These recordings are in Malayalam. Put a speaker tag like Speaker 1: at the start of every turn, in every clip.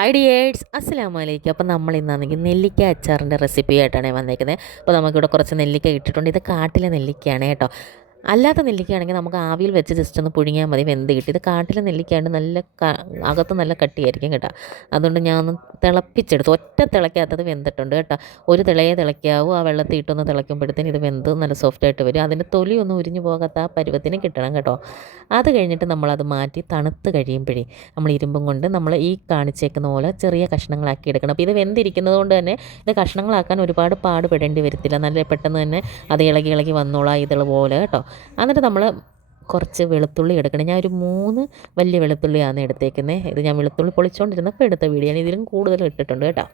Speaker 1: ഐഡിയേഴ്സ് അസ്സലാമു അലൈക്കും അപ്പോൾ നമ്മൾ ഇന്നാണെങ്കിൽ നെല്ലിക്ക അച്ചാറിന്റെ റെസിപ്പി ആയിട്ടാണ് വന്നേക്കുന്നത്. അപ്പോൾ നമുക്കിവിടെ കുറച്ച് നെല്ലിക്ക ഇട്ടിട്ടുണ്ട്. ഇത് കാട്ടിലെ നെല്ലിക്കയാണ് കേട്ടോ. അല്ലാത്ത നെല്ലിക്കയാണെങ്കിൽ നമുക്ക് ആവിയിൽ വെച്ച് ജസ്റ്റ് ഒന്ന് പുഴുങ്ങിയാൽ മതി വെന്ത് കിട്ടി. ഇത് കാട്ടിലെ നെല്ലിക്കയാണ് നല്ല അകത്ത് നല്ല കട്ടിയായിരിക്കും കേട്ടോ. അതുകൊണ്ട് ഞാൻ ഒന്ന് തിളപ്പിച്ചെടുത്തു. ഒറ്റ തിളയ്ക്കാത്തത് വെന്തിട്ടുണ്ട് കേട്ടോ. ഒരു തിളയെ തിളയ്ക്കാവൂ. ആ വെള്ളത്തിൽ ഇട്ടൊന്ന് തിളയ്ക്കുമ്പോഴത്തേന് ഇത് വെന്ത് നല്ല സോഫ്റ്റായിട്ട് വരും. അതിന്റെ തൊലി ഒന്നും ഉരിഞ്ഞു പോകാത്ത ആ പരുവത്തിന് കിട്ടണം കേട്ടോ. അത് കഴിഞ്ഞിട്ട് നമ്മളത് മാറ്റി തണുത്ത് കഴിയുമ്പോഴേ നമ്മൾ ഇരുമ്പും കൊണ്ട് നമ്മൾ ഈ കാണിച്ചേക്കുന്ന പോലെ ചെറിയ കഷ്ണങ്ങളാക്കി എടുക്കണം. അപ്പോൾ ഇത് വെന്തിരിക്കുന്നത് കൊണ്ട് തന്നെ ഇത് കഷ്ണങ്ങളാക്കാൻ ഒരുപാട് പാടുപെടേണ്ടി വരത്തില്ല. നല്ല പെട്ടെന്ന് തന്നെ അത് ഇളകി ഇളകി വന്നോളാം ഇതുപോലെ പോലെ കേട്ടോ. എന്നിട്ട് നമ്മൾ കുറച്ച് വെളുത്തുള്ളി എടുക്കണം. ഞാൻ ഒരു മൂന്ന് വലിയ വെളുത്തുള്ളിയാണ് എടുത്തേക്കുന്നത് ഇത് ഞാൻ വെളുത്തുള്ളി പൊളിച്ചുകൊണ്ടിരുന്നപ്പോൾ എടുത്ത വീഡിയോ ഇതിലും കൂടുതൽ ഇട്ടിട്ടുണ്ട് കേട്ടോ.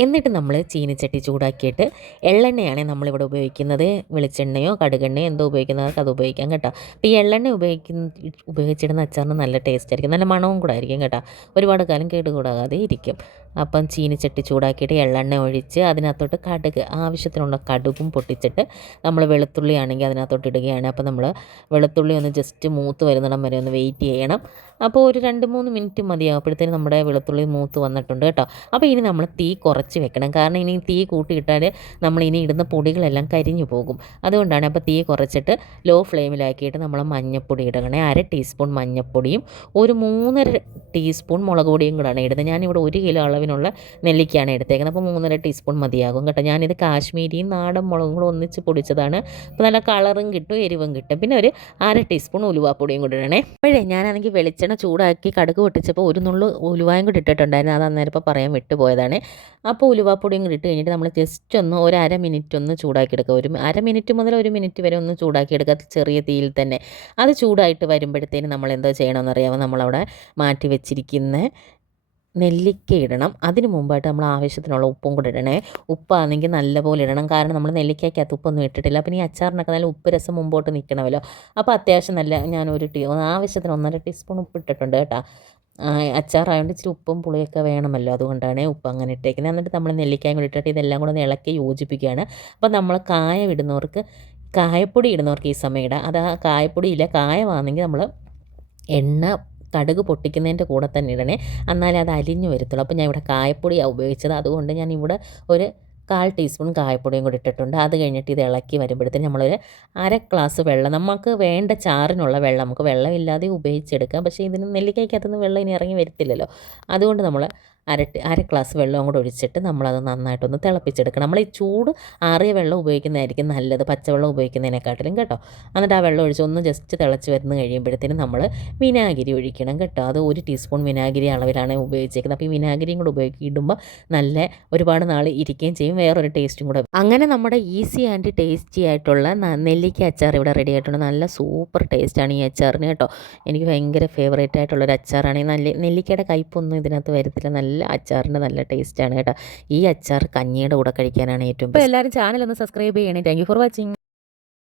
Speaker 1: എന്നിട്ട് നമ്മൾ ചീനിച്ചട്ടി ചൂടാക്കിയിട്ട് എള്ളെണ്ണയാണ് നമ്മളിവിടെ ഉപയോഗിക്കുന്നത്. വെളിച്ചെണ്ണയോ കടുകെണ്ണയോ എന്തോ ഉപയോഗിക്കുന്നവർക്ക് അത് ഉപയോഗിക്കാം കേട്ടോ. അപ്പോൾ ഈ എള്ളെണ്ണ ഉപയോഗിക്കുന്ന ഉപയോഗിച്ചിടുന്ന അച്ചാറിന് നല്ല ടേസ്റ്റ് ആയിരിക്കും. നല്ല മണവും കൂടെ ആയിരിക്കും കേട്ടോ. ഒരുപാട് കാലം കേടുകൂടാതെ ഇരിക്കും. അപ്പം ചീനിച്ചട്ടി ചൂടാക്കിയിട്ട് എള്ളെണ്ണ ഒഴിച്ച് അതിനകത്തോട്ട് കടുക് ആവശ്യത്തിനുള്ള കടുകും പൊട്ടിച്ചിട്ട് നമ്മൾ വെളുത്തുള്ളി ആണെങ്കിൽ അതിനകത്തോട്ട് ഇടുകയാണ്. അപ്പോൾ നമ്മൾ വെളുത്തുള്ളി ഒന്ന് ജസ്റ്റ് മൂത്ത് വരുന്നിടം വരെ ഒന്ന് വെയിറ്റ് ചെയ്യണം. അപ്പോൾ ഒരു രണ്ട് മൂന്ന് മിനിറ്റ് മതിയാകുമ്പോഴത്തേന് നമ്മുടെ വെളുത്തുള്ളി മൂത്ത് വന്നിട്ടുണ്ട് കേട്ടോ. അപ്പോൾ ഇനി നമ്മൾ തീ കുറച്ച് വെക്കണം. കാരണം ഇനി തീ കൂട്ടിയിട്ടാൽ നമ്മൾ ഇനി ഇടുന്ന പൊടികളെല്ലാം കരിഞ്ഞു പോകും. അതുകൊണ്ടാണ് അപ്പോൾ തീ കുറച്ചിട്ട് ലോ ഫ്ലെയിമിലാക്കിയിട്ട് നമ്മൾ മഞ്ഞൾപ്പൊടി ഇടണേ. അര ടീസ്പൂൺ മഞ്ഞൾപ്പൊടിയും ഒരു മൂന്നര ടീസ്പൂൺ മുളക് പൊടിയും കൂടാണ് ഇടുന്നത്. ഞാനിവിടെ ഒരു കിലോ അളവിനുള്ള നെല്ലിക്കയാണ് എടുത്തേക്കുന്നത്. അപ്പോൾ മൂന്നര ടീസ്പൂൺ മതിയാകും കേട്ടോ. ഞാനിത് കാശ്മീരിയും നാടൻ മുളകും ഒന്നിച്ച് പൊടിച്ചതാണ്. അപ്പോൾ നല്ല കളറും കിട്ടും എരിവും കിട്ടും. പിന്നെ ഒരു അര ടീസ്പൂൺ ഉലുവാപ്പൊടിയും കൂടെ ഇടണേ. അപ്പോഴേ ഞാനാണെങ്കിൽ വെളിച്ചെണ്ണ ചൂടാക്കി കടുക് പൊട്ടിച്ചപ്പോൾ ഒരു നുള്ളു ഉലുവായും കൂടി ഇട്ടിട്ടുണ്ടായിരുന്നു. അത് അന്നേരം ഇപ്പോൾ പറയാൻ വിട്ടുപോയതാണ്. അപ്പോൾ ഉലുവാപ്പൊടിയും കൂടി ഇട്ട് കഴിഞ്ഞിട്ട് നമ്മൾ ജസ്റ്റ് ഒന്ന് ഒരു അര മിനിറ്റ് ഒന്ന് ചൂടാക്കി എടുക്കുക ഒരു അര മിനിറ്റ് മുതൽ ഒരു മിനിറ്റ് വരെ ഒന്ന് ചൂടാക്കി എടുക്കുക ചെറിയ തീയിൽ തന്നെ. അത് ചൂടായിട്ട് വരുമ്പോഴത്തേന് നമ്മൾ എന്തോ ചെയ്യണമെന്ന് അറിയാമോ നമ്മളവിടെ മാറ്റി വെച്ചിരിക്കുന്ന നെല്ലിക്ക ഇടണം. അതിന് മുമ്പായിട്ട് നമ്മൾ ആവശ്യത്തിനുള്ള ഉപ്പും കൂടെ ഇടണേ. ഉപ്പാണെങ്കിൽ നല്ലപോലെ ഇടണം. കാരണം നമ്മൾ നെല്ലിക്കയ്ക്കകത്ത് ഉപ്പൊന്നും ഇട്ടിട്ടില്ല. പിന്നെ ഈ അച്ചാറിനൊക്കെ നല്ല ഉപ്പ് രസം മുമ്പോട്ട് നിൽക്കണമല്ലോ അപ്പോൾ അത്യാവശ്യം നല്ല ഞാനൊരു ടീ ആവശ്യത്തിന് ഒന്നര ടീസ്പൂൺ ഉപ്പ് ഇട്ടിട്ടുണ്ട് കേട്ടോ. അച്ചാറായതുകൊണ്ട് ഇച്ചിരി ഉപ്പും പുളിയൊക്കെ വേണമല്ലോ. അതുകൊണ്ടാണ് ഉപ്പ് അങ്ങനെ ഇട്ടേക്കുന്നത്. എന്നിട്ട് നമ്മൾ നെല്ലിക്കായും കൂടി ഇട്ടിട്ട് ഇതെല്ലാം കൂടെ ഒന്ന് ഇളക്കി യോജിപ്പിക്കുകയാണ്. അപ്പോൾ നമ്മൾ കായ ഇടുന്നവർക്ക് കായപ്പൊടി ഇടുന്നവർക്ക് ഈ സമയം ഇടാം. അത് ആ കായപ്പൊടി ഇല്ല കായമാണെങ്കിൽ നമ്മൾ എണ്ണ കടുക് പൊട്ടിക്കുന്നതിന്റെ കൂടെ തന്നെ ഇടണേ. എന്നാലേ അത് അലിഞ്ഞു വരത്തുള്ളൂ. അപ്പോൾ ഞാൻ ഇവിടെ കായപ്പൊടിയാണ് ഉപയോഗിച്ചത്. അതുകൊണ്ട് ഞാൻ ഇവിടെ ഒരു കാൽ ടീസ്പൂൺ കായപ്പൊടിയും കൂടി ഇട്ടിട്ടുണ്ട്. അത് കഴിഞ്ഞിട്ട് ഇത് ഇളക്കി വരുമ്പോഴത്തേന് നമ്മളൊരു അര ഗ്ലാസ് വെള്ളം. നമുക്ക് വേണ്ട ചാറിനുള്ള വെള്ളം. നമുക്ക് വെള്ളം ഇല്ലാതെ ഉപയോഗിച്ചെടുക്കാം. പക്ഷേ ഇതിന് നെല്ലിക്കയ്ക്കകത്തുനിന്ന് വെള്ളം ഇനി ഇറങ്ങി വരത്തില്ലല്ലോ. അതുകൊണ്ട് നമ്മൾ അര അര ഗ്ലാസ് വെള്ളം കൂടെ ഒഴിച്ചിട്ട് നമ്മളത് നന്നായിട്ടൊന്ന് തിളപ്പിച്ചെടുക്കണം. നമ്മൾ ഈ ചൂട് ആറിയ വെള്ളം ഉപയോഗിക്കുന്നതായിരിക്കും നല്ലത്. പച്ചവെള്ളം ഉപയോഗിക്കുന്നതിനെക്കാട്ടിലും കേട്ടോ. എന്നിട്ട് ആ വെള്ളം ഒഴിച്ച് ഒന്ന് ജസ്റ്റ് തിളച്ച് വരുന്ന കഴിയുമ്പോഴത്തേനും നമ്മൾ വിനാഗിരി ഒഴിക്കണം കേട്ടോ. അത് ഒരു ടീസ്പൂൺ വിനാഗിരി അളവിലാണ് ഉപയോഗിച്ചേക്കുന്നത്. അപ്പോൾ ഈ വിനാഗിരിയും കൂടെ ഉപയോഗി ഇടുമ്പോൾ നല്ല ഒരുപാട് നാൾ ഇരിക്കുകയും ചെയ്യും. വേറൊരു ടേസ്റ്റും കൂടെ അങ്ങനെ നമ്മുടെ ഈസി ആൻഡ് ടേസ്റ്റി ആയിട്ടുള്ള നെല്ലിക്ക അച്ചാർ ഇവിടെ റെഡി ആയിട്ടുണ്ട്. നല്ല സൂപ്പർ ടേസ്റ്റാണ് ഈ അച്ചാറിന് കേട്ടോ. എനിക്ക് ഭയങ്കര ഫേവറേറ്റ് ആയിട്ടുള്ളൊരു അച്ചാറാണ്. ഈ നല്ല നെല്ലിക്കയുടെ കയ്പൊന്നും ഇതിനകത്ത് വരത്തില്ല. നല്ല അച്ചാറിന്റെ നല്ല ടേസ്റ്റാണ് കേട്ടോ. ഈ അച്ചാർ കഞ്ഞിയുടെ കൂടെ കഴിക്കാനാണ് ഏറ്റവും എല്ലാവരും ചാനൽ ഒന്ന് സബ്സ്ക്രൈബ് ചെയ്യണേ. Thank you for watching